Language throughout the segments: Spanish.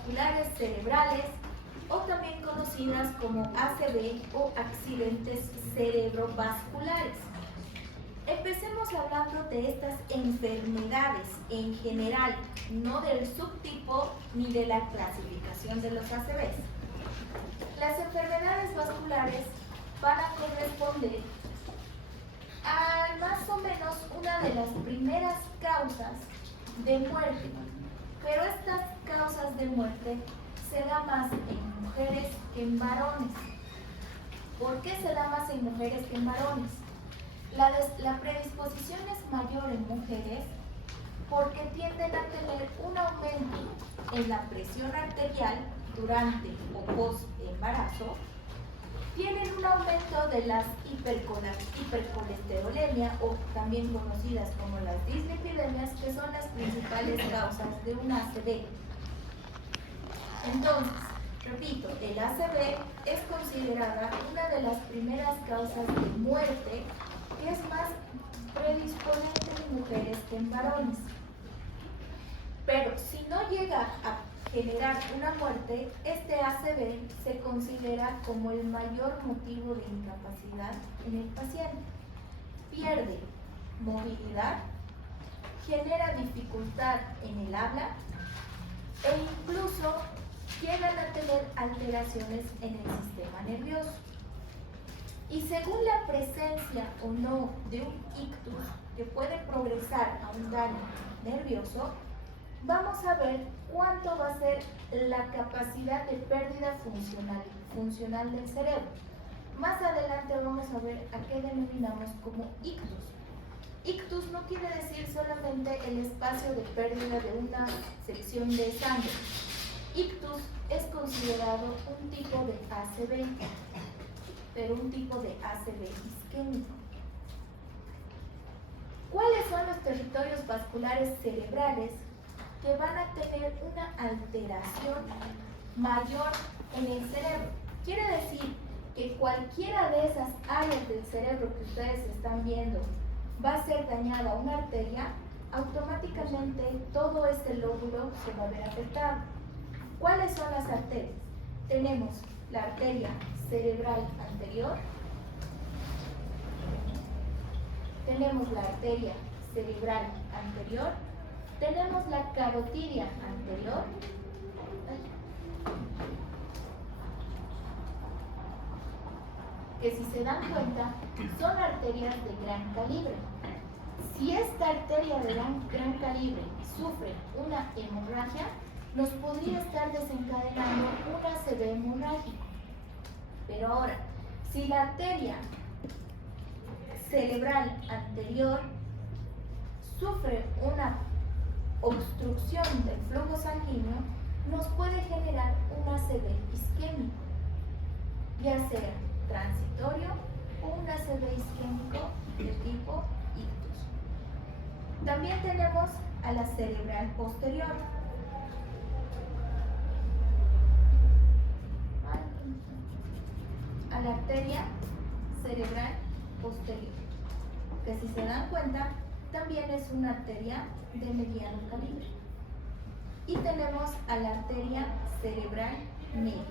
vasculares cerebrales o también conocidas como ACV o accidentes cerebrovasculares. Empecemos hablando de estas enfermedades en general, no del subtipo ni de la clasificación de los ACVs. Las enfermedades vasculares van a corresponder a más o menos una de las primeras causas de muerte, pero estas causas de muerte se da más en mujeres que en varones. ¿Por qué se da más en mujeres que en varones? La predisposición es mayor en mujeres porque tienden a tener un aumento en la presión arterial durante o post embarazo, tienen un aumento de las hipercolesterolemia o también conocidas como las dislipidemias, que son las principales causas de un ACV. Entonces, repito, el ACV es considerada una de las primeras causas de muerte, que es más predisponente en mujeres que en varones. Pero si no llega a generar una muerte, este ACV se considera como el mayor motivo de incapacidad en el paciente. Pierde movilidad, genera dificultad en el habla e incluso llegan a tener alteraciones en el sistema nervioso. Y según la presencia o no de un ictus que puede progresar a un daño nervioso, vamos a ver cuánto va a ser la capacidad de pérdida funcional del cerebro. Más adelante vamos a ver a qué denominamos como ictus. Ictus no quiere decir solamente el espacio de pérdida de una sección de sangre. Ictus es considerado un tipo de ACV, pero un tipo de ACV isquémico. ¿Cuáles son los territorios vasculares cerebrales que van a tener una alteración mayor en el cerebro? Quiere decir que cualquiera de esas áreas del cerebro que ustedes están viendo va a ser dañada una arteria, automáticamente todo este lóbulo se va a ver afectado. ¿Cuáles son las arterias? Tenemos la arteria cerebral anterior, tenemos la arteria cerebral anterior, tenemos la carotidia anterior, que si se dan cuenta son arterias de gran calibre. Si esta arteria de gran calibre sufre una hemorragia, nos podría estar desencadenando un ACV hemorrágico. Pero ahora, si la arteria cerebral anterior sufre una obstrucción del flujo sanguíneo, nos puede generar un ACV isquémico, ya sea transitorio o un ACV isquémico de tipo ictus. También tenemos a la cerebral posterior. A la arteria cerebral posterior, que si se dan cuenta también es una arteria de mediano calibre. Y tenemos a la arteria cerebral media.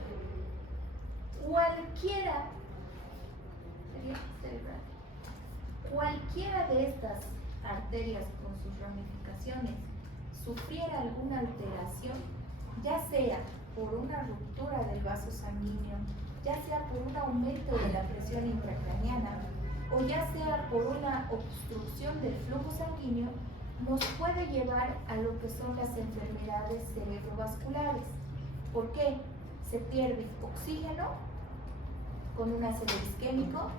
Cualquiera de estas arterias con sus ramificaciones sufriera alguna alteración, ya sea por una ruptura del vaso sanguíneo, ya sea por un aumento de la presión intracraneana o ya sea por una obstrucción del flujo sanguíneo, nos puede llevar a lo que son las enfermedades cerebrovasculares. ¿Por qué? Se pierde oxígeno con un ACV isquémico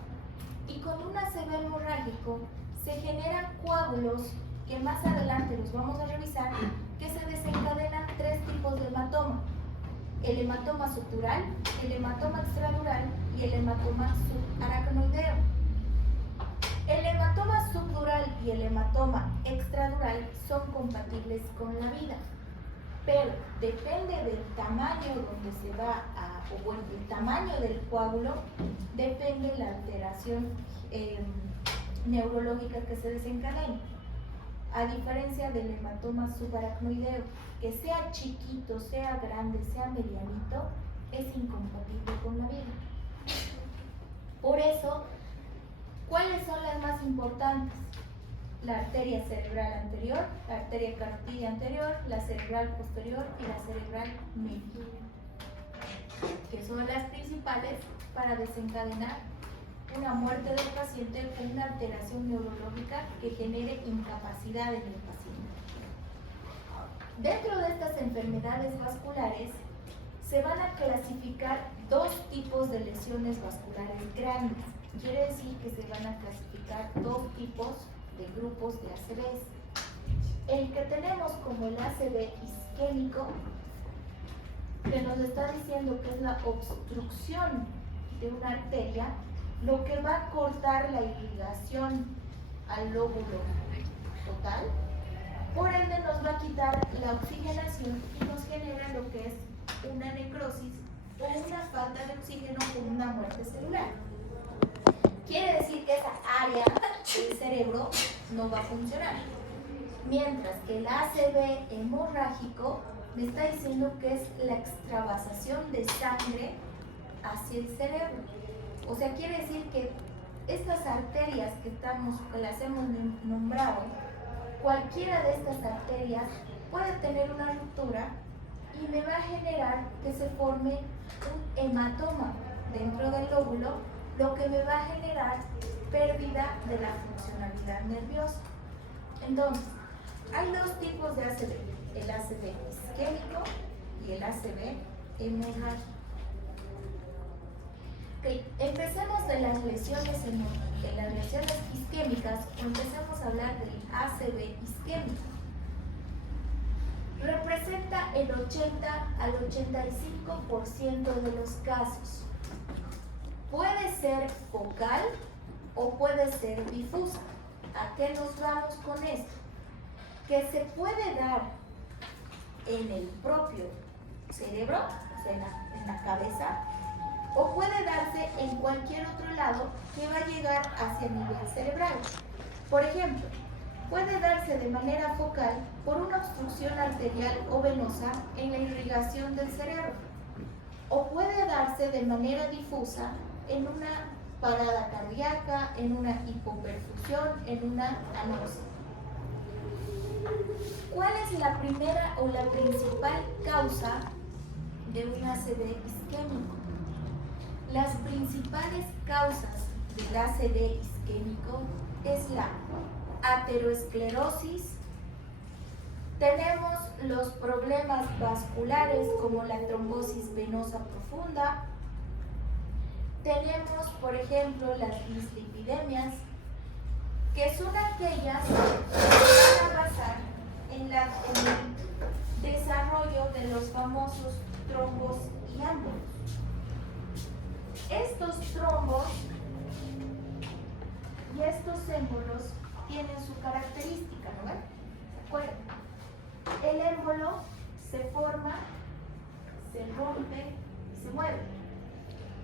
y con un ACV hemorrágico se generan coágulos que más adelante los vamos a revisar, que se desencadenan tres tipos de hematoma: el hematoma subdural, el hematoma extradural y el hematoma subaracnoideo. El hematoma subdural y el hematoma extradural son compatibles con la vida, pero depende del tamaño donde se va o bueno, el tamaño del coágulo, depende la alteración neurológica que se desencadene. a diferencia del hematoma subaracnoideo, que sea chiquito, sea grande, sea medianito, es incompatible con la vida. Por eso, ¿cuáles son las más importantes? La arteria cerebral anterior, la arteria carotidia anterior, la cerebral posterior y la cerebral media, que son las principales para desencadenar una muerte del paciente con una alteración neurológica que genere incapacidad en el paciente. Dentro de estas enfermedades vasculares se van a clasificar dos tipos de lesiones vasculares grandes. Quiere decir que se van a clasificar dos tipos de grupos de ACVs. El que tenemos como el ACV isquémico, que nos está diciendo que es la obstrucción de una arteria, lo que va a cortar la irrigación al lóbulo total, por ende nos va a quitar la oxigenación y nos genera lo que es una necrosis o una falta de oxígeno con una muerte celular. Quiere decir que esa área del cerebro no va a funcionar. Mientras que el ACV hemorrágico me está diciendo que es la extravasación de sangre hacia el cerebro. O sea, quiere decir que estas arterias que las hemos nombrado, cualquiera de estas arterias puede tener una ruptura y me va a generar que se forme un hematoma dentro del lóbulo, lo que me va a generar pérdida de la funcionalidad nerviosa. Entonces, hay dos tipos de ACV, el ACV isquémico y el ACV hemorrágico. Okay. Empecemos de las lesiones isquémicas, o empecemos a hablar del ACV isquémico. Representa el 80 al 85% de los casos. Puede ser focal o puede ser difusa. ¿A qué nos vamos con esto? Que se puede dar en el propio cerebro, o sea, en la cabeza, o puede darse en cualquier otro lado que va a llegar hacia el nivel cerebral. Por ejemplo, puede darse de manera focal por una obstrucción arterial o venosa en la irrigación del cerebro, o puede darse de manera difusa en una parada cardíaca, en una hipoperfusión, en una anoxia. ¿Cuál es la primera o la principal causa de un ACV isquémico? Las principales causas del ACV isquémico es la ateroesclerosis. Tenemos los problemas vasculares como la trombosis venosa profunda. Tenemos, por ejemplo, las dislipidemias, que son aquellas que van a basar en el desarrollo de los famosos trombos y émbolos. Estos trombos y estos émbolos tienen su característica, ¿no ven? ¿Se acuerdan? El émbolo se forma, se rompe y se mueve.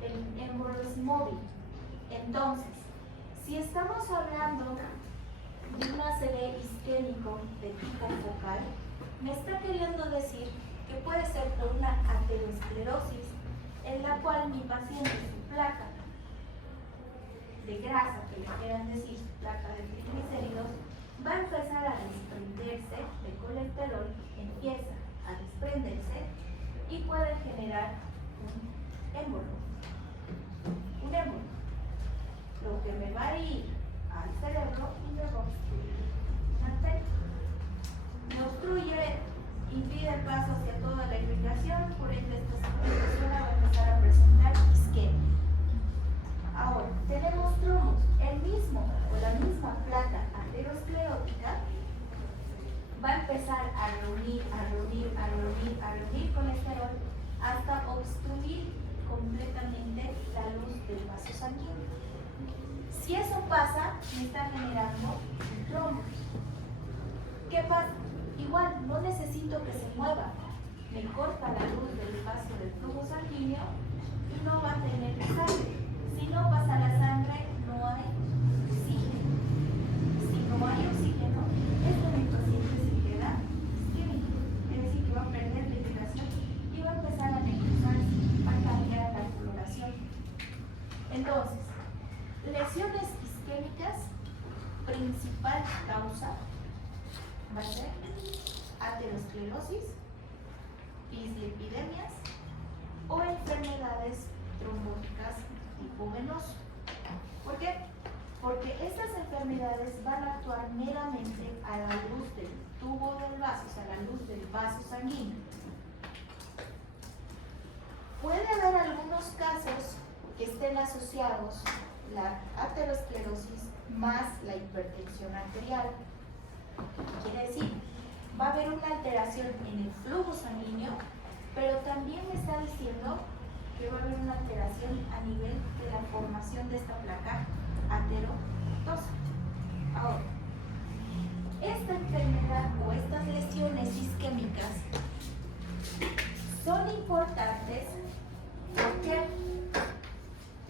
El émbolo es móvil. Entonces, si estamos hablando de un ACV isquémico de tipo focal, me está queriendo decir que puede ser por una ateroesclerosis en la cual mi paciente, su placa de grasa, que le quieran decir placa de triglicéridos, va a empezar a desprenderse de colesterol, empieza a desprenderse y puede generar un émbolo. Un émbolo, lo que me va a ir al cerebro y me va a obstruir una arteria. Me obstruye, impide el paso hacia toda la irrigación, por ende esta circulación va a empezar a presentar isquemia. Ahora, tenemos trombos. El mismo o la misma placa aterosclerótica va a empezar a reunir colesterol hasta obstruir completamente la luz del vaso sanguíneo. Si eso pasa, me está generando un trombo. ¿Qué pasa? Igual, no necesito que se mueva. Me corta la luz del vaso del flujo sanguíneo y no va a tener sangre. Si no pasa la sangre, no hay oxígeno. Si no hay oxígeno, esto me Entonces, lesiones isquémicas, principal causa va a ser aterosclerosis, dislipidemias o enfermedades trombóticas tipo venoso. ¿Por qué? Porque estas enfermedades van a actuar meramente a la luz del tubo del vaso, o sea, a la luz del vaso sanguíneo. Puede haber algunos casos que estén asociados la aterosclerosis más la hipertensión arterial. Quiere decir, va a haber una alteración en el flujo sanguíneo, pero también me está diciendo que va a haber una alteración a nivel de la formación de esta placa aterotosa. Ahora, esta enfermedad o estas lesiones isquémicas son importantes porque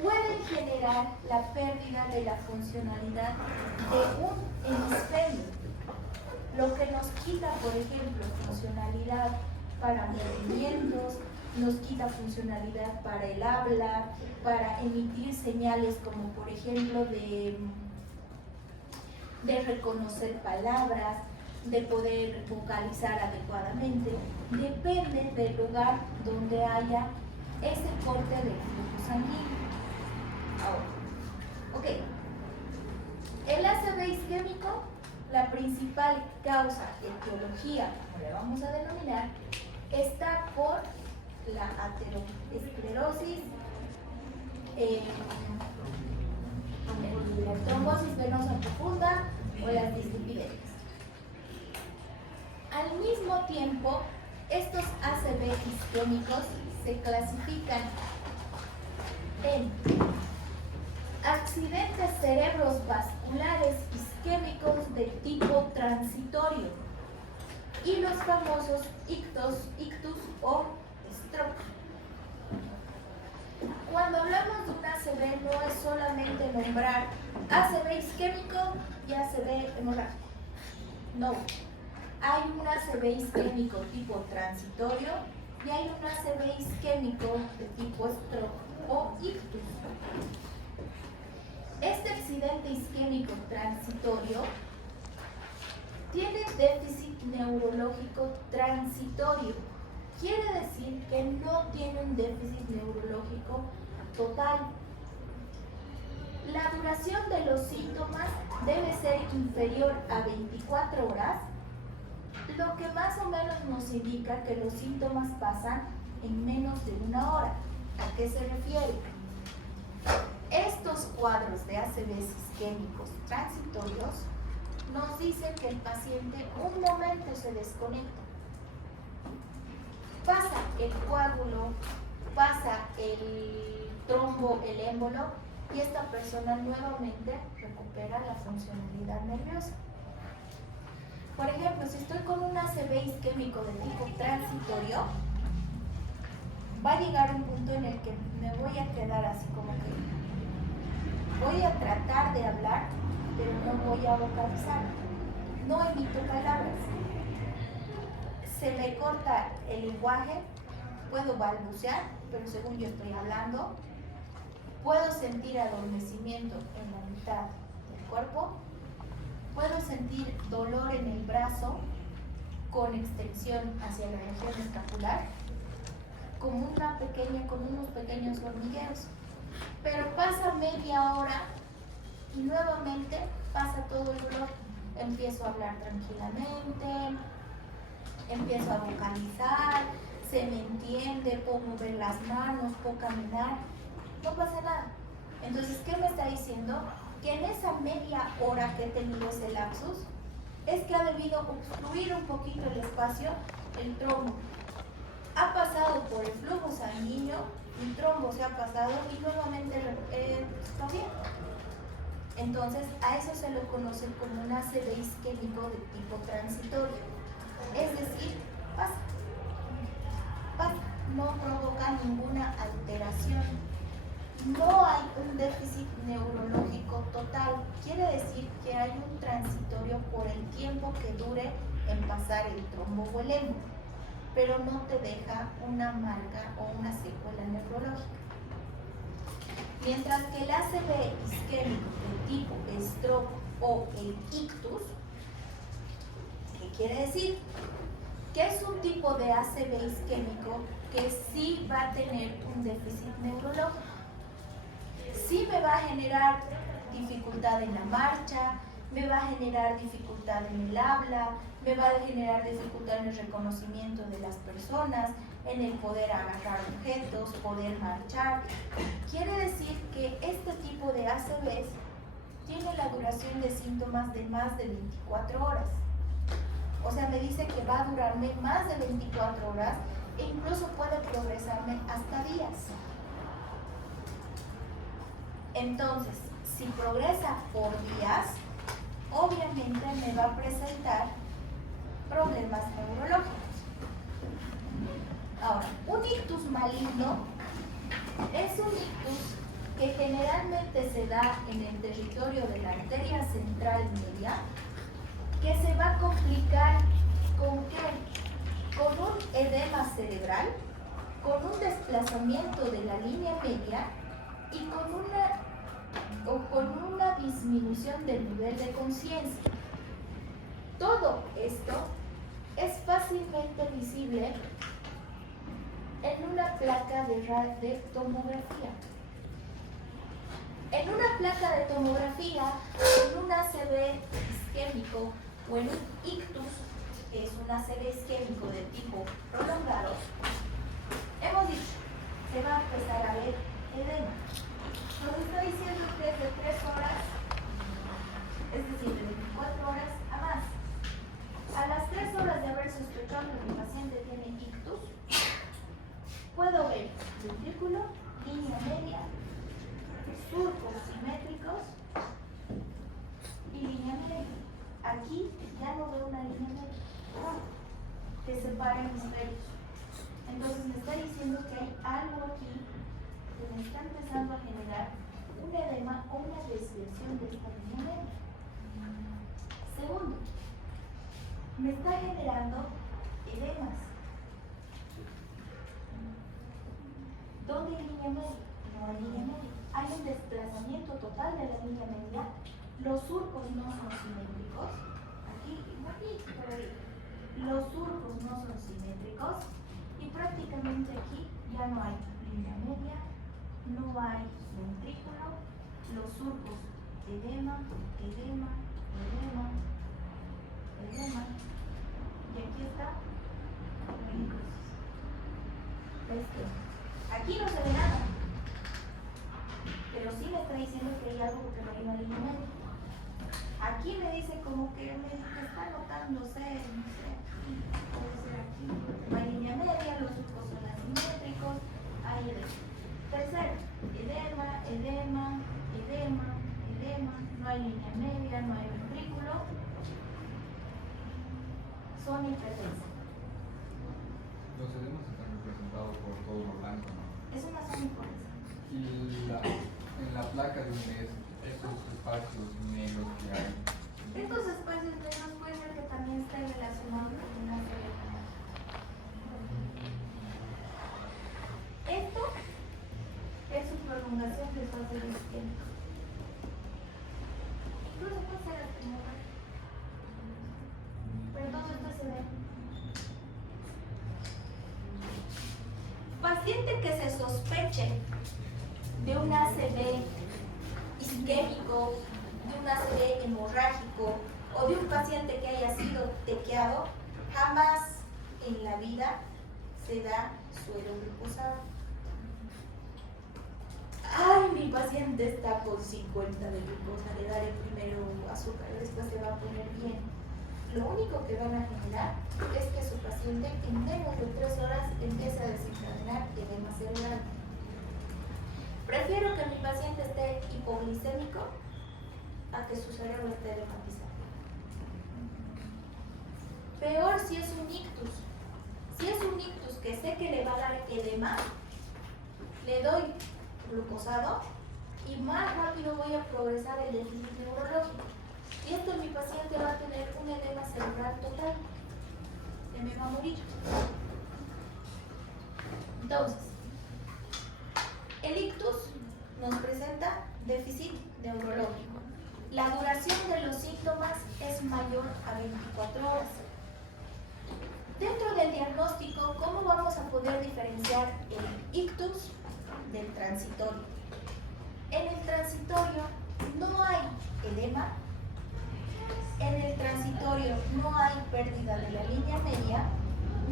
pueden generar la pérdida de la funcionalidad de un hemisferio, lo que nos quita, por ejemplo, funcionalidad para movimientos, nos quita funcionalidad para el habla, para emitir señales como por ejemplo de reconocer palabras, de poder vocalizar adecuadamente. Depende del lugar donde haya ese corte del flujo sanguíneo. Ahora, ok, el ACV isquémico, la principal causa, etiología, como le vamos a denominar, está por la aterosclerosis, la trombosis venosa profunda o las dislipidemias. Al mismo tiempo, estos ACV isquémicos se clasifican en accidentes cerebrovasculares isquémicos de tipo transitorio y los famosos ictus o stroke. Cuando hablamos de un ACV no es solamente nombrar ACV isquémico y ACV hemorrágico. No. Hay un ACV isquémico tipo transitorio y hay un ACV isquémico de tipo stroke o ictus. Este accidente isquémico transitorio tiene déficit neurológico transitorio. Quiere decir que no tiene un déficit neurológico total. La duración de los síntomas debe ser inferior a 24 horas, lo que más o menos nos indica que los síntomas pasan en menos de una hora. ¿A qué se refiere? Estos cuadros de ACVs isquémicos transitorios nos dicen que el paciente un momento se desconecta. Pasa el coágulo, pasa el trombo, el émbolo, y esta persona nuevamente recupera la funcionalidad nerviosa. Por ejemplo, si estoy con un ACV isquémico de tipo transitorio, va a llegar un punto en el que me voy a quedar así como que voy a tratar de hablar, pero no voy a vocalizar, no emito palabras. Se me corta el lenguaje, puedo balbucear, pero según yo estoy hablando, puedo sentir adormecimiento en la mitad del cuerpo, puedo sentir dolor en el brazo con extensión hacia la región escapular, con unos pequeños hormigueos. Pero pasa media hora y nuevamente pasa todo el dolor. Empiezo a hablar tranquilamente, empiezo a vocalizar, se me entiende, puedo mover las manos, puedo caminar, no pasa nada. Entonces, ¿qué me está diciendo? Que en esa media hora que he tenido ese lapsus, es que ha debido obstruir un poquito el espacio, el trombo. Ha pasado por el flujo sanguíneo, el trombo se ha pasado y nuevamente está bien. Entonces, a eso se lo conoce como un ACV isquémico de tipo transitorio. Es decir, pasa, no provoca ninguna alteración. No hay un déficit neurológico total. Quiere decir que hay un transitorio por el tiempo que dure en pasar el trombo o el émbolo, pero no te deja una marca o una secuela neurológica. Mientras que el ACV isquémico del tipo stroke o el ictus, ¿qué quiere decir? Que es un tipo de ACV isquémico que sí va a tener un déficit neurológico. Sí me va a generar dificultad en la marcha, me va a generar dificultad en el habla, me va a generar dificultad en el reconocimiento de las personas, en el poder agarrar objetos, poder marchar. Quiere decir que este tipo de ACVs tiene la duración de síntomas de más de 24 horas. O sea, me dice que va a durarme más de 24 horas e incluso puede progresarme hasta días. Entonces, si progresa por días, obviamente me va a presentar problemas neurológicos. Ahora, un ictus maligno es un ictus que generalmente se da en el territorio de la arteria central media, que se va a complicar ¿con qué? Con un edema cerebral, con un desplazamiento de la línea media y con una disminución del nivel de conciencia. Todo esto es fácilmente visible en una placa de tomografía. En una placa de tomografía, en un ACV isquémico o en un ictus, que es un ACV isquémico de tipo prolongado, hemos dicho, se va a empezar a ver edema. Nos está diciendo que es de 3 horas, es decir, de 24 horas a más. A las 3 horas de haber sospechado que mi paciente tiene ictus, puedo ver ventrículo, línea media, surcos simétricos y línea media. Aquí ya no veo una línea media que separa hemisferios. Entonces me está diciendo que hay algo aquí que me está empezando a generar un edema o una desviación de esta línea media. Segundo, me está generando edemas. ¿Dónde hay línea media? No hay línea media. Hay un desplazamiento total de la línea media. Los surcos no son simétricos. Aquí, pero ahí. Los surcos no son simétricos. Y prácticamente aquí ya no hay línea media, no hay ventrículo, los surcos edema, edema, edema, edema. Y aquí está la necrosis. Aquí no se ve nada, pero sí me está diciendo que hay algo que no hay una línea media. Aquí me dice como que me está notándose, no sé, puede ser aquí, no hay línea media, los surcos son asimétricos, hay edema. Tercero, edema, edema, edema, edema, no hay línea media, no hay ventrículo, son hipertensas. Los edemas están representados por todo lo blanco, ¿no? Es una zona hipertensa. Y en la placa de un mes, esos espacios negros que hay. Estos espacios negros puede ser que también estén relacionados con una cerebral. Esto es su prolongación del fase isquémico. Incluso puede ser lastimado. Pero todo esto se ve. Paciente que se sospeche de un ACV isquémico, de un ACV hemorrágico o de un paciente que haya sido tequeado, jamás en la vida se da suero glucosado. Ay, mi paciente está con 50 de glucosa, le daré primero azúcar y después se va a poner bien. Lo único que van a generar es que su paciente en menos de 3 horas empiece a desencadenar edema cerebral. Prefiero que mi paciente esté hipoglicémico a que su cerebro esté edematizado. Peor si es un ictus. Si es un ictus que sé que le va a dar edema, le doy glucosado y más rápido voy a progresar el déficit neurológico. Y esto mi paciente va a tener un edema cerebral total. Se me va a morir. Entonces, el ictus nos presenta déficit neurológico. La duración de los síntomas es mayor a 24 horas. Dentro del diagnóstico, ¿cómo vamos a poder diferenciar el ictus del transitorio? En el transitorio no hay edema, en el transitorio no hay pérdida de la línea media,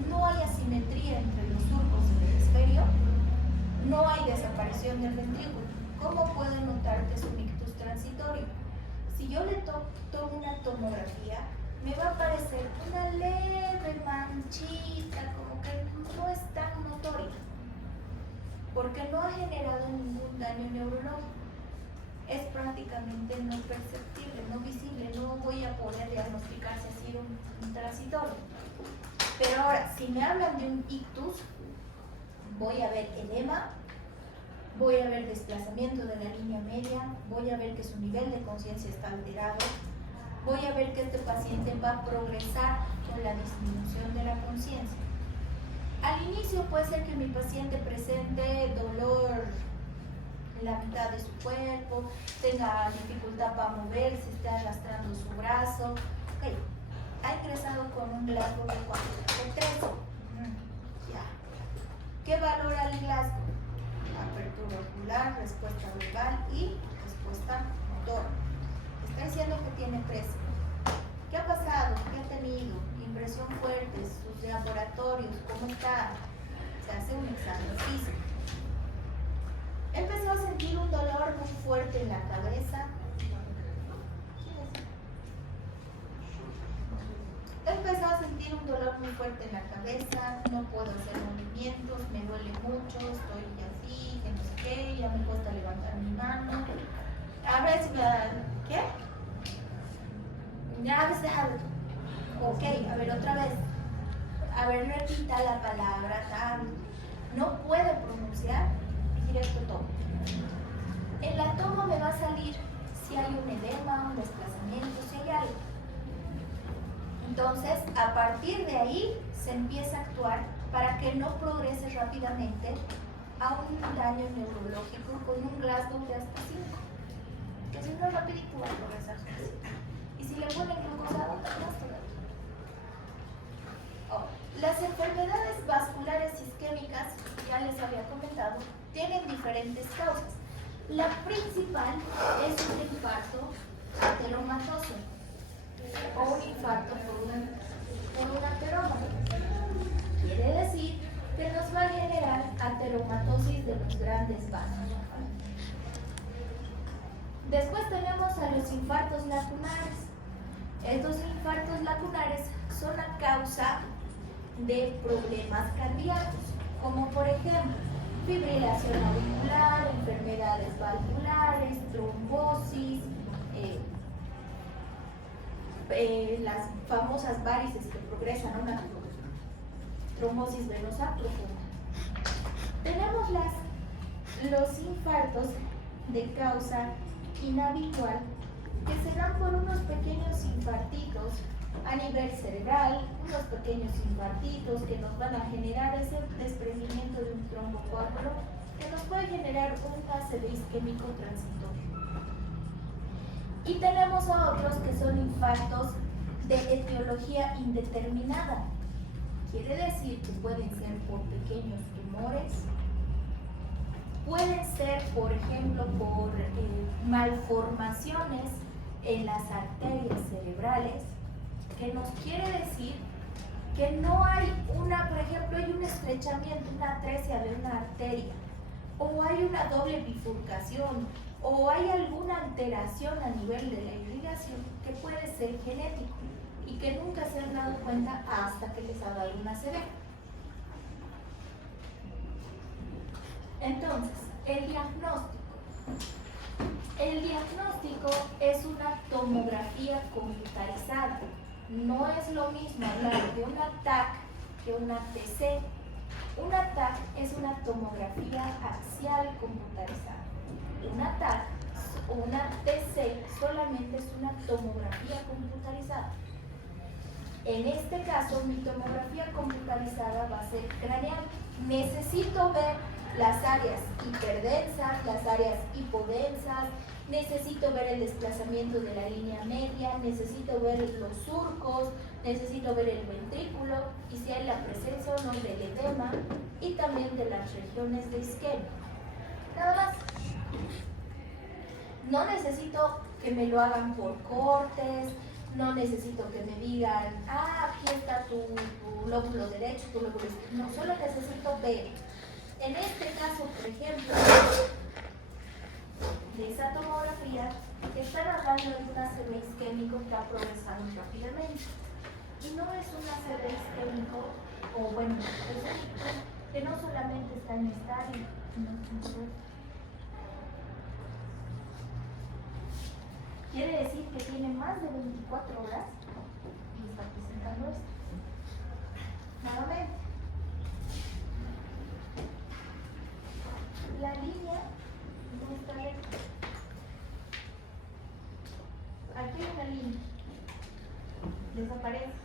no hay asimetría entre los surcos del hemisferio, no hay desaparición del ventrículo. ¿Cómo puedo notar que es un ictus transitorio? Si yo le tomo una tomografía, me va a aparecer una leve manchita, como que no es tan notoria, porque no ha generado ningún daño neurológico. Es prácticamente no perceptible, no visible, no voy a poder diagnosticar si ha sido un transitorio. Pero ahora, si me hablan de un ictus, voy a ver edema, voy a ver desplazamiento de la línea media, voy a ver que su nivel de conciencia está alterado, voy a ver que este paciente va a progresar con la disminución de la conciencia. Al inicio puede ser que mi paciente presente dolor en la mitad de su cuerpo, tenga dificultad para moverse, esté arrastrando su brazo. Ok, ha ingresado con un Glasgow de 4, de 13. Ya. ¿Qué valora el Glasgow? Apertura ocular, respuesta verbal y respuesta motora. Está diciendo que tiene 13. ¿Qué ha pasado? ¿Qué ha tenido? Impresión fuerte, sus laboratorios, ¿cómo está? Se hace un examen físico. Empezó a sentir un dolor muy fuerte en la cabeza. Empezó a sentir un dolor muy fuerte en la cabeza, no puedo hacer movimientos, me duele mucho, estoy así, que no sé qué, ya me cuesta levantar mi mano. A ver si ¿qué? Ya a veces ok, a ver otra vez. A ver, repita la palabra tal. No puede pronunciar, directo tomo. En la toma me va a salir si hay un edema, un desplazamiento, si hay algo. Entonces, a partir de ahí se empieza a actuar para que no progrese rápidamente a un daño neurológico con un Glasgow de hasta 5. Que si no es rapidito va a progresar. Y si le ponen glucosa, más todavía. Las enfermedades vasculares isquémicas, ya les había comentado, tienen diferentes causas. La principal es un infarto ateromatoso o un infarto por un ateroma. Quiere decir que nos va a generar ateromatosis de los grandes vasos. Después tenemos a los infartos lacunares. Estos infartos lacunares son a causa de problemas cardíacos, como por ejemplo fibrilación auricular, enfermedades valvulares, trombosis, las famosas varices que progresan a una trombosis venosa profunda. Tenemos los infartos de causa inhabitual que se dan por unos pequeños infartitos a nivel cerebral, unos pequeños infartitos que nos van a generar ese desprendimiento de un trombocoágulo que nos puede generar un ACV isquémico transitorio. Y tenemos a otros que son infartos de etiología indeterminada. Quiere decir que pueden ser por pequeños tumores, pueden ser, por ejemplo, por malformaciones en las arterias cerebrales, que nos quiere decir que no hay por ejemplo, hay un estrechamiento, una atresia de una arteria, o hay una doble bifurcación, o hay alguna alteración a nivel de la irrigación que puede ser genético y que nunca se han dado cuenta hasta que les ha dado una ACV. Entonces, el diagnóstico. El diagnóstico es una tomografía computarizada. No es lo mismo hablar de una TAC que una TC. Una TAC es una tomografía axial computarizada. Una TAC o una TC solamente es una tomografía computarizada. En este caso, mi tomografía computarizada va a ser craneal. Necesito ver las áreas hiperdensas, las áreas hipodensas, necesito ver el desplazamiento de la línea media, necesito ver los surcos, necesito ver el ventrículo y si hay la presencia o no del edema y también de las regiones de isquemia. Nada más. No necesito que me lo hagan por cortes, no necesito que me digan, aquí está tu lóbulo derecho, tu lóbulo izquierdo. No, solo necesito ver. En este caso, por ejemplo, de esa tomografía, están hablando de un ACV isquémico que ha progresado rápidamente. Y no es un ACV isquémico, o bueno, es un ictus que no solamente está en estadio, quiere decir que tiene más de 24 horas y está presentando esto. Nuevamente, la línea no está recta. Aquí hay una línea, desaparece.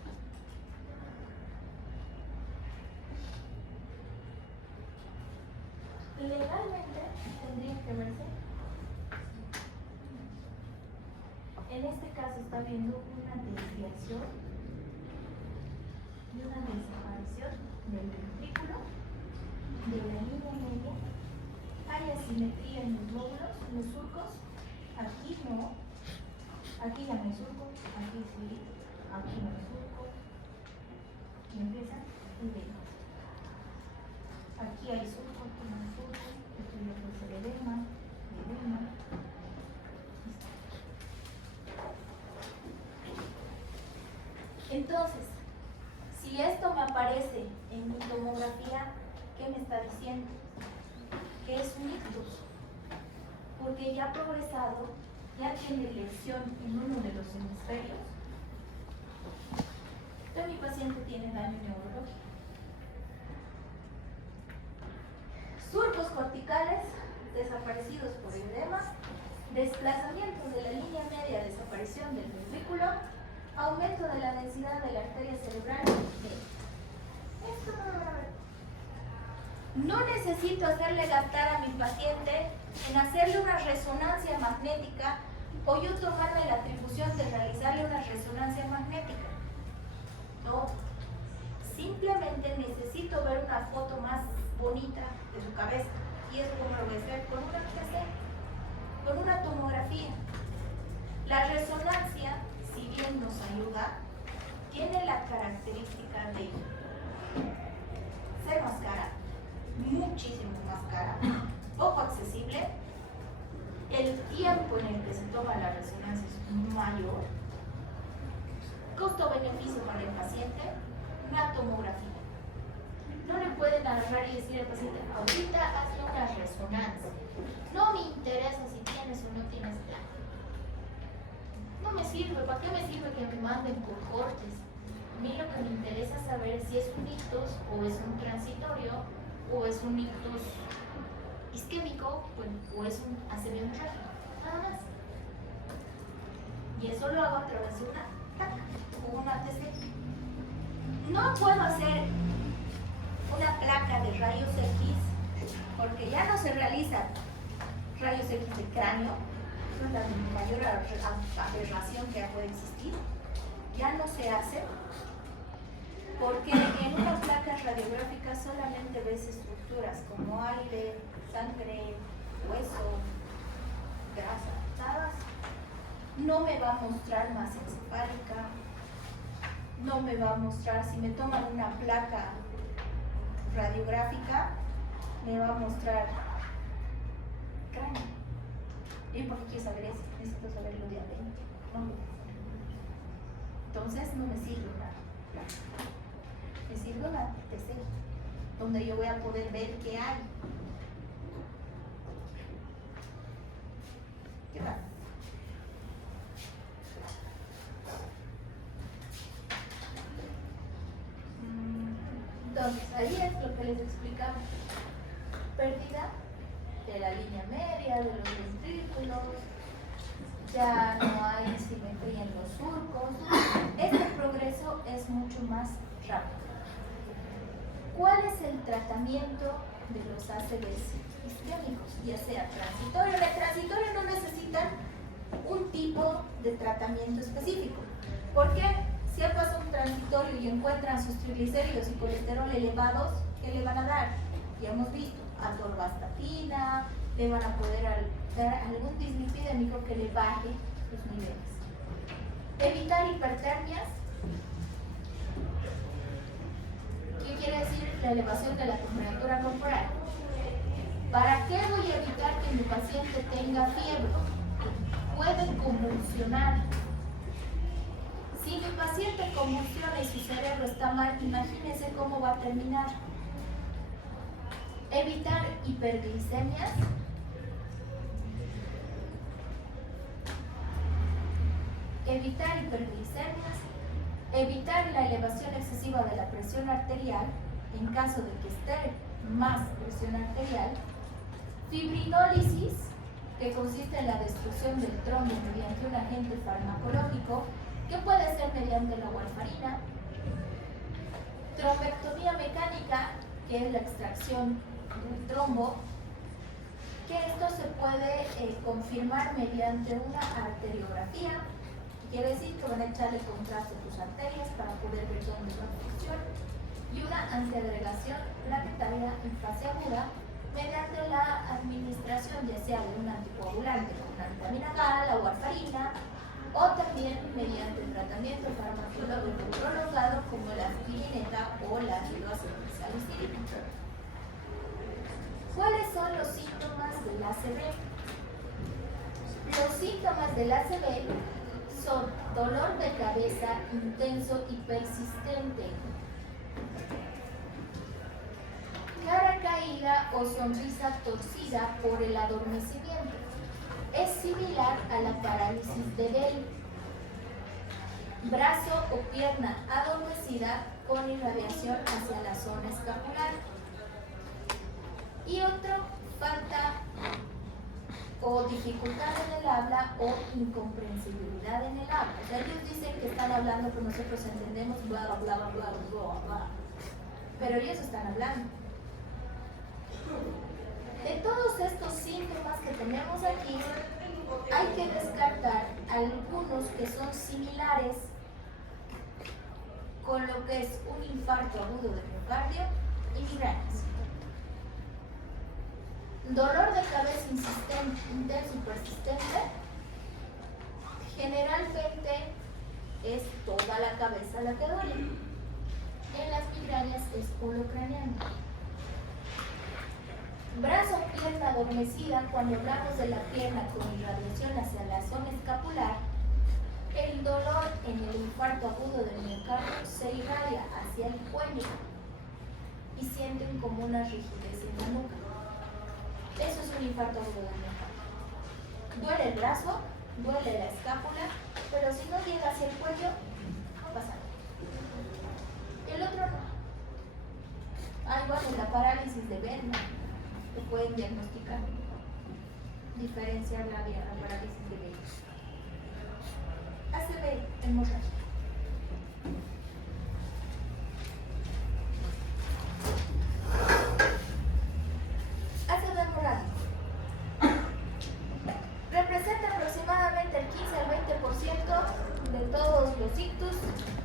Legalmente tendría que verse. En este caso está viendo una desviación y una desaparición del ventrículo, de la línea media. Hay asimetría en los lóbulos, en los surcos. Aquí no. Aquí ya no hay surco. Aquí sí. Aquí no hay surco. Y empieza y ven. Aquí hay surco, aquí no hay surco. Esto ya puede ser edema, edema. Entonces, si esto me aparece en mi tomografía, ¿qué me está diciendo? Que es un ictus, porque ya ha progresado, ya tiene lesión en uno de los hemisferios. Entonces mi paciente tiene daño neurológico. Surcos corticales desaparecidos por edema, desplazamiento de la línea media, desaparición del ventrículo, aumento de la densidad de la arteria cerebral. Esto no lo va a ver. No necesito hacerle gastar a mi paciente en hacerle una resonancia magnética o yo tomarme la atribución de realizarle una resonancia magnética. No. Simplemente necesito ver una foto más bonita de su cabeza. Y es como lo voy a hacer con una PCT, con una tomografía. La resonancia, si bien nos ayuda, tiene la característica de ser más cara, muchísimo más cara, poco accesible, el tiempo en el que se toma la resonancia es mayor, costo-beneficio para el paciente, una tomografía. No le pueden agarrar y decir al paciente, ahorita hazle una resonancia. No me interesa si tienes o no tienes plan. No me sirve, ¿para qué me sirve que me manden por cortes? A mí lo que me interesa es saber si es un ictus o es un transitorio o es un ictus isquémico o es un ACV hemorrágico, nada más. Y eso lo hago a través de una TAC o una TC. No puedo hacer una placa de rayos X porque ya no se realizan rayos X de cráneo. Es la mayor aberración que puede existir. Ya no se hace porque en una placa radiográfica solamente ves estructuras como aire, sangre, hueso, grasa, nada más. No me va a mostrar masa encefálica, no me va a mostrar, si me toman una placa radiográfica, me va a mostrar cráneo. ¿Y por qué quiero saber eso? Necesito saber lo de adentro. No. Entonces no me sirve una placa. Me sirve una TC, donde yo voy a poder ver qué hay. ¿Qué más? Entonces, ahí es lo que les explicaba. Pérdida de la línea media, de los ventrículos, ya no hay simetría en los surcos. Este progreso es mucho más rápido. ¿Cuál es el tratamiento de los ACVs isquémicos? Ya sea transitorio. En el transitorio no necesitan un tipo de tratamiento específico. ¿Por qué? Si han pasado un transitorio y encuentran sus triglicéridos y colesterol elevados, ¿qué le van a dar? Ya hemos visto, atorvastatina, le van a poder dar algún dislipidémico que le baje los niveles. Evitar hipertermias. ¿Qué quiere decir la elevación de la temperatura corporal? ¿Para qué voy a evitar que mi paciente tenga fiebre? Puede convulsionar. Si mi paciente convulsiona y su cerebro está mal, imagínense cómo va a terminar. Evitar hiperglicemias. Evitar hiperglicemias. Evitar la elevación excesiva de la presión arterial en caso de que esté más presión arterial. Fibrinólisis, que consiste en la destrucción del trombo mediante un agente farmacológico, que puede ser mediante la warfarina. Trombectomía mecánica, que es la extracción del trombo, que esto se puede confirmar mediante una arteriografía. Quiere decir que van a echarle contraste a tus arterias para poder ver dónde va a funcionar. Y una antiagregación plaquetaria en fase aguda mediante la administración ya sea de un anticoagulante con una vitamina K, la warfarina, o también mediante el tratamiento farmacológico prolongado como la aspirineta o la hidroacetylsalicilina. ¿Cuáles son los síntomas del ACV? Los síntomas del ACV son dolor de cabeza intenso y persistente, cara caída o sonrisa torcida por el adormecimiento. Es similar a la parálisis de Bell. Brazo o pierna adormecida con irradiación hacia la zona escapular. Y otro, falta o dificultad en el habla o incomprensibilidad en el habla. O sea, ellos dicen que están hablando, pero nosotros entendemos bla, bla, bla, bla, bla, bla, bla. Pero ellos están hablando. De todos estos síntomas que tenemos aquí, hay que descartar algunos que son similares con lo que es un infarto agudo de miocardio y migrañas. Dolor de cabeza insistente, intenso y persistente, generalmente es toda la cabeza la que duele. En las migrañas es holocraniano. Brazo o pierna adormecida, cuando hablamos de la pierna con irradiación hacia la zona escapular, el dolor en el infarto agudo del miocardio se irradia hacia el cuello y sienten como una rigidez en la nuca. Eso es un infarto agudo del miocardio. Duele el brazo, duele la escápula, pero si no llega hacia el cuello, no pasa nada. El otro no. Bueno, la parálisis de Bell, que pueden diagnosticar, diferenciar la parálisis de Bell. ACV hemorrágico. ACV hemorrágico representa aproximadamente el 15 al 20% de todos los ictus.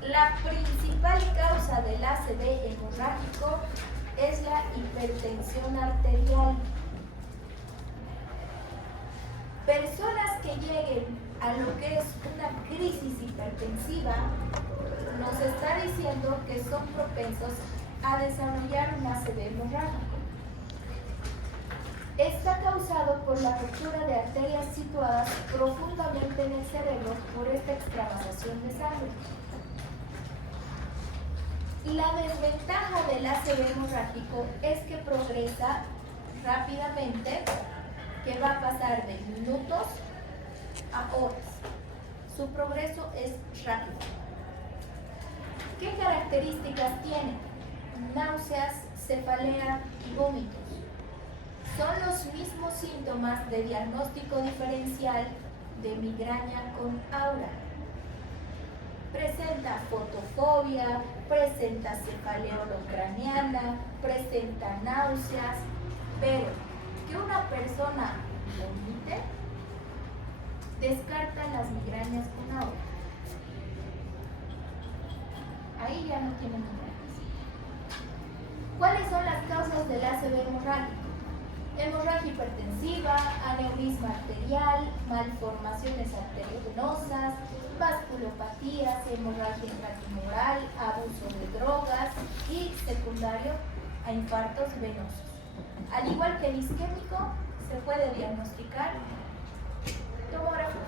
La principal causa del ACV hemorrágico es la hipertensión arterial. Personas que lleguen a lo que es una crisis hipertensiva nos está diciendo que son propensos a desarrollar un ACV hemorrágico. Está causado por la ruptura de arterias situadas profundamente en el cerebro por esta extravasación de sangre. La desventaja del ACV hemorrágico es que progresa rápidamente, que va a pasar de minutos a horas. Su progreso es rápido. ¿Qué características tiene? Náuseas, cefalea y vómitos. Son los mismos síntomas de diagnóstico diferencial de migraña con aura. Presenta fotofobia, presenta cefalea orocraniana, presenta náuseas, pero que una persona vomite descarta las migrañas con agua. Ahí ya no tiene migrañas. ¿Cuáles son las causas del ACV hemorrágico? Hemorragia hipertensiva, aneurisma arterial, malformaciones arteriovenosas, vasculopatías, hemorragia intratumoral, abuso de drogas y secundario a infartos venosos. Al igual que el isquémico, se puede diagnosticar tomógrafo.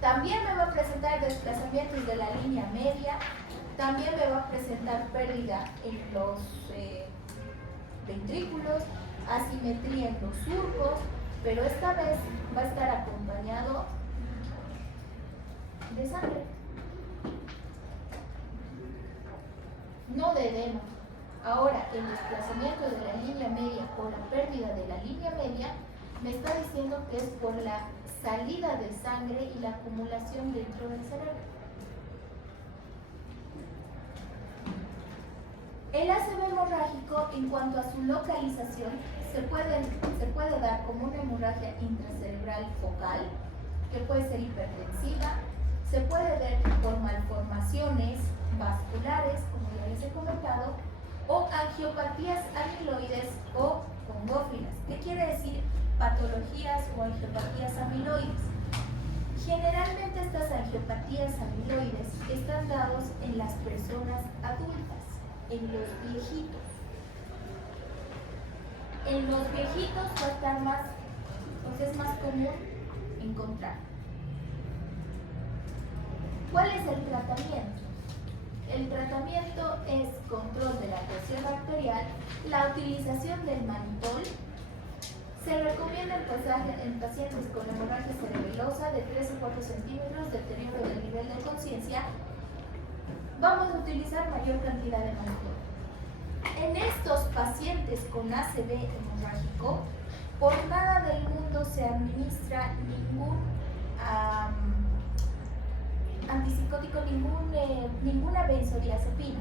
También me va a presentar desplazamientos de la línea media, también me va a presentar pérdida en los ventrículos, asimetría en los surcos, pero esta vez va a estar acompañado de sangre, no de edema. Ahora, el desplazamiento de la línea media o la pérdida de la línea media me está diciendo que es por la salida de sangre y la acumulación dentro del cerebro. El ACV hemorrágico, en cuanto a su localización, se puede dar como una hemorragia intracerebral focal, que puede ser hipertensiva, se puede ver por malformaciones vasculares, como ya les he comentado, o angiopatías amiloides o congófilas. ¿Qué quiere decir patologías o angiopatías amiloides? Generalmente estas angiopatías amiloides están dados en las personas adultas, en los viejitos. En los viejitos va a estar más, pues es más común encontrar. ¿Cuál es el tratamiento? El tratamiento es control de la presión arterial, la utilización del mannitol. Se recomienda en pacientes con hemorragia cerebelosa de 3 a 4 centímetros, deterioro del nivel de conciencia. Vamos a utilizar mayor cantidad de mannitol. En estos pacientes con ACV hemorrágico, por nada del mundo se administra ningún antipsicótico, ninguna benzodiazepina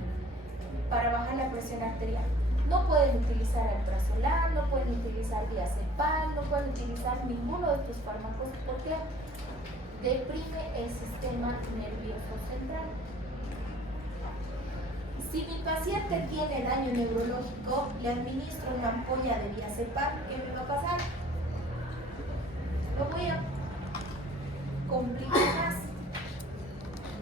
para bajar la presión arterial. No pueden utilizar alprazolam, no pueden utilizar diazepam, no pueden utilizar ninguno de estos fármacos porque deprime el sistema nervioso central. Si mi paciente tiene daño neurológico, le administro una ampolla de diazepam, ¿qué me va a pasar? Lo voy a complicar más.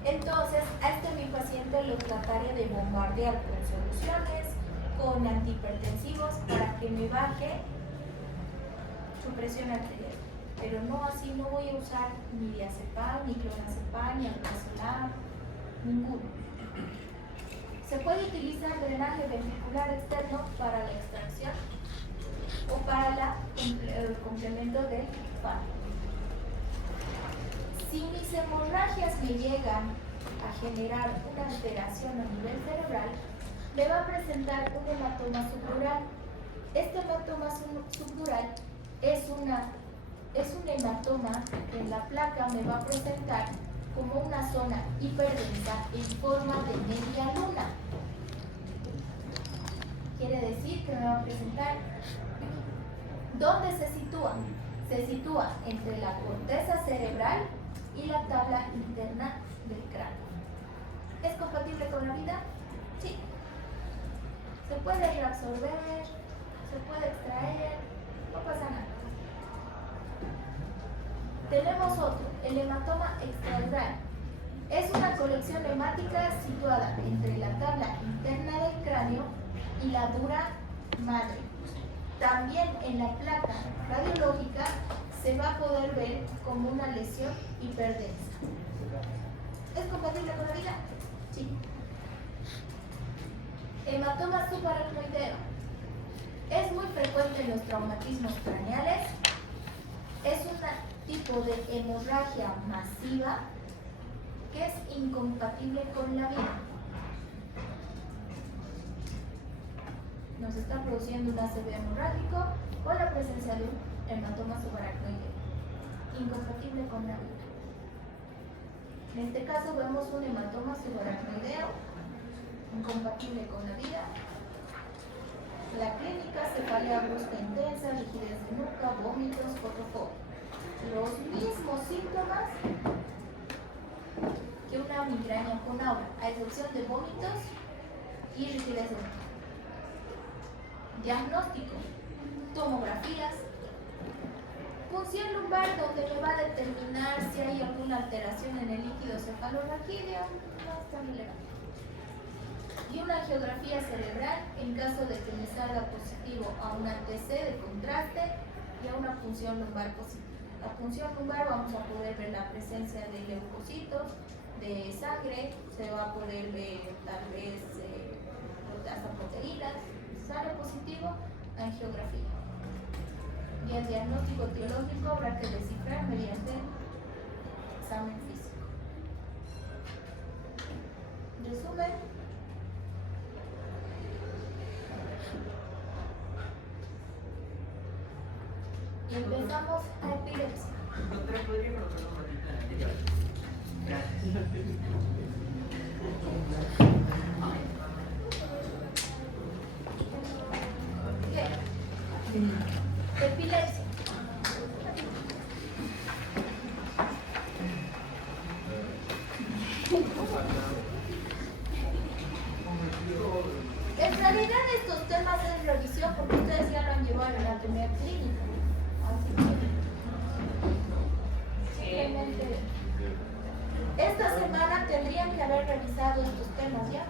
Entonces, a mi paciente lo trataré de bombardear con soluciones, con antihipertensivos para que me baje su presión arterial. Pero no así, no voy a usar ni diazepam, ni clonazepam, ni alprazolam, ninguno. Se puede utilizar drenaje ventricular externo para la extracción o para el complemento del fármaco. Si mis hemorragias me llegan a generar una alteración a nivel cerebral, me va a presentar un hematoma subdural. Este hematoma subdural es un hematoma que en la placa me va a presentar como una zona hiperdensa en forma de media luna. Quiere decir que me va a presentar. ¿Dónde se sitúa? Se sitúa entre la corteza cerebral y la tabla interna del cráneo. ¿Es compatible con la vida? Sí. Se puede reabsorber, se puede extraer, no pasa nada. Tenemos otro, el hematoma extraural. Es una colección hemática situada entre la tabla interna del cráneo y la dura madre. También en la placa radiológica se va a poder ver como una lesión hiperdensa. ¿Es compatible con la vida? Sí. Hematoma subaracnoideo. Es muy frecuente en los traumatismos craneales. Es un tipo de hemorragia masiva que es incompatible con la vida. Nos está produciendo un ACV hemorrágico con la presencia de un hematoma subaracnoideo. Incompatible con la vida. En este caso vemos un hematoma subaracnoideo incompatible con la vida. La clínica, cefalea brusca intensa, rigidez de nuca, vómitos, fotofobia. Los mismos síntomas que una migraña con aura, a excepción de vómitos y rigidez de nuca. Diagnóstico: tomografías. Función lumbar, donde me va a determinar si hay alguna alteración en el líquido cefalorraquídeo, no está relevante. Y una angiografía cerebral en caso de que me salga positivo a una TC de contraste y a una punción lumbar positiva. La punción lumbar vamos a poder ver la presencia de leucocitos, de sangre, se va a poder ver tal vez hasta proteínas. Sale positivo, angiografía. Y el diagnóstico etiológico habrá que descifrar mediante examen físico. Resumen: y empezamos a epilepsia. Doctora, ¿podría colocar un ratito en la anterior? Gracias. ¿Qué? Epilepsia. En realidad estos temas es revisión porque ustedes ya lo han llevado en la primera clínica. Simplemente esta semana tendrían que haber revisado estos temas ya.